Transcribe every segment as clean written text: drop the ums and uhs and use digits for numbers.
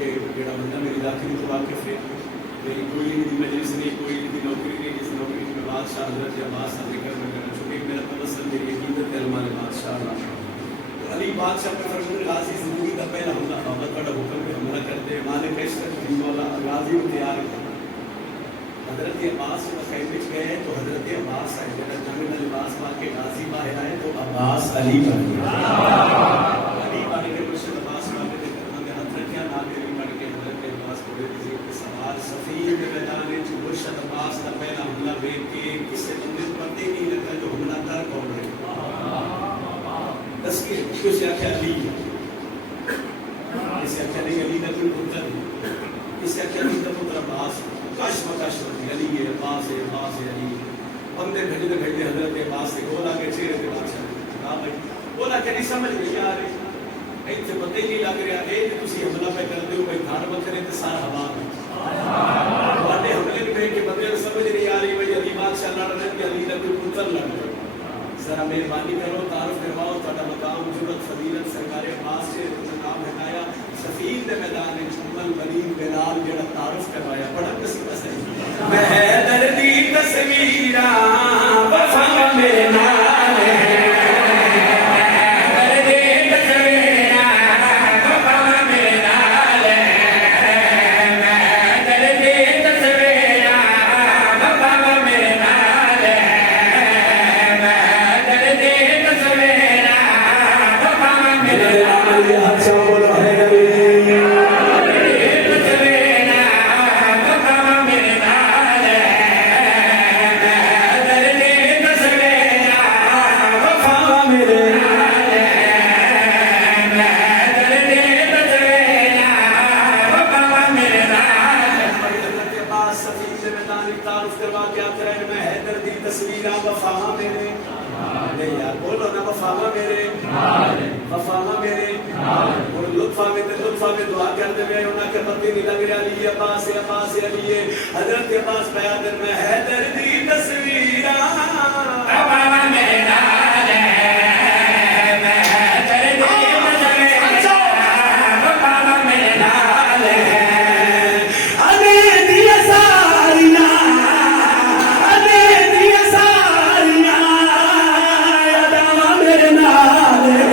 कि जेड़ा बंदा मेरी दाखिल तो वाकिफ है, मेरी कोई इनकी मजलिस नहीं, कोई इनकी नौकरी नहीं, जिस नौकरी में बादशाह हजरत अब्बास का जिक्र मैं करना चूँकि मेरा तवसल मेरी अकीदत है अलमान बादशाह तो अली बादशाह पर फरमान गाजी जिंदगी का पहला हमला बाबत बड़ा हुक्म पे हमला करते मालिक इश्क मौला गाजी को तैयार किया। हजरत अब्बास का कहने गए तो हजरत अब्बास आए, जब जंग में लिबास पा के गाजी बाहर आए तो अब्बास अली बन गया। अली बन के मुर्शिद अब्बास वाले ने कहा हाथ रखिया ना मेरी बन के हजरत अब्बास को दे दीजिए कि सवार सफीर के मैदान में मुर्शिद अब्बास का पहला हमला देख के किसी बंदे को पता ही नहीं लगा जो हमला कर कौन है। दस के किसी आख्या अली, किसी आख्या नहीं अली का कोई पुत्र नहीं, किसी आख्या नहीं का पुत्र अब्बास कश अली है अब्बास है अली। बंदे भेजते भेजते हजरत अब्बास से बोला के चेहरे पे बादशाह कहा भाई बोला कि नहीं समझ नहीं आ रही इतने पता ही नहीं लग रहा है तुम हमला पे करते हो भाई धाड़ बखरे तो सारा हवा में वाले हमले में के बंदे समझ नहीं आ रही भाई अली बादशाह लड़ रहे हैं अली का कोई पुत्र लड़ रहे जरा मेहरबानी करो तारुफ करवाओ ताड़ा मकाम जरूरत फजीलत सरकार अब्बास से नाम हटाया सफीर के मैदान में जुमल बनीन बिलाल जेड़ा तारुफ करवाया बड़ा किसी का सही मैं दर्दी तस्वीरा वफा मेरे नाल है दर्दी तस्वीरा वफा मेरे नाल है मैं दर्दी तस्वीरा वफा मेरे नाल है मैं दर्दी तस्वीरा वफा मेरे नाल है। अच्छा बोलो है हजरत अब्बास बयान में है दर्दी तस्वीरा बाबा मेरे नाल है मैं दर्दी तस्वीरा बाबा मेरे नाल है अरे दिया सारियां अदावा मेरे नाल है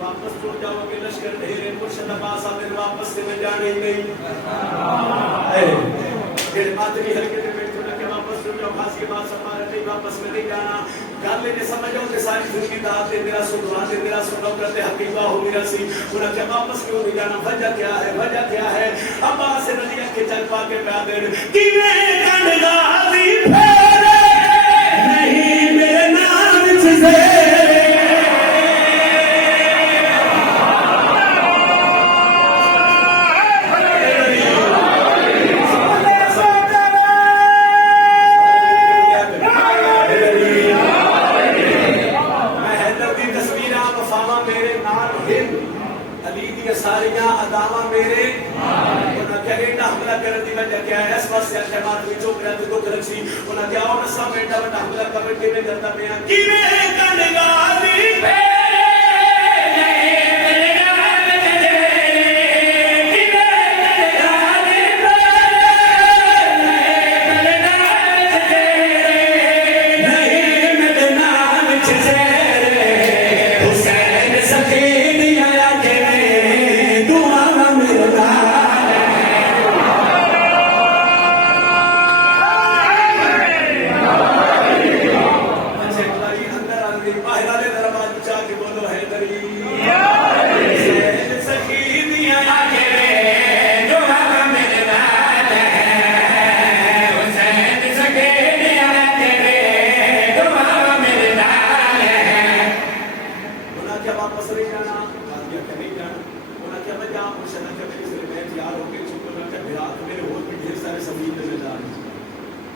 वापस छोड़ जाओगे लश्कर ढेरे मुर्शिद अब्बास आमिर वापस से मैं जाने ही नहीं तेरे मातरी हल्के में बैठो ना कि वापस छोड़ जाओ खासी के बाद हमारे नहीं वापस में नहीं जाना गल लेने समझो कि सारी जिंदगी दाद दे मेरा सुना दे मेरा सुनो करते हकीका हो मेरा सी उन्हें क्या वापस क्यों नहीं जाना वजह क्या है अब्बास से नदी के चल पा के पैदल किने गंडगादी फेरे नहीं मेरे नाम से सारियां अदावा मेरे उन्हें क्या एडा हमला करने की वजह क्या है इस वास्ते आखिर मात में चोकरा तो दुख रखी उन्हें क्या और नसा में एडा बड़ा हमला कर के में करता पे किने गंडगादी फेरे तैयार होकर चुप रखा विराट मेरे और भी ढेर सारे सभी जिम्मेदार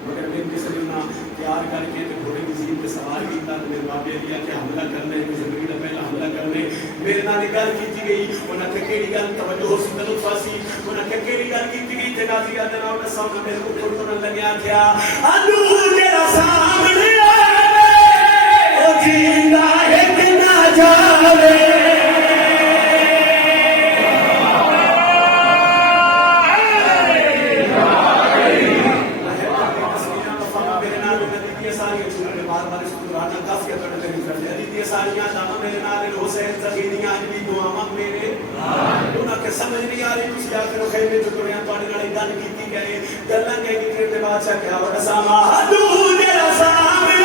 मगर मैं किसी ने ना प्यार करके तो घोड़े की जीप पे सवार किया तो मेरे बाबे दिया कि हमला करने मुझे बड़ी का पहला हमला करने मेरे नाल गल की गई उन्हें केड़ी गल तवज्जो हो सी तनु फासी उन्हें केड़ी गल की गई ते नाजी आ जनाब दा सामने मेरे को फोटो लग्या क्या अनु तेरा सामने आवे ओ जिंदा है कि ना जावे सारियां दामा मेरे नाल हुसैन सगीदियां अज भी दुआवां मेरे उन्हां के समझ नहीं आ रही तुसी आखिर खेमे जो तुरियां तुहाडे नाल गल कीती गए गल्लां कह के ते बादशाह क्या वड़ा सामा हदू तेरा सामने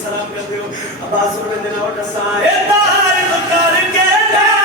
सलाम करते हो आवाज सुन लेना और दसा ए तारीफ करके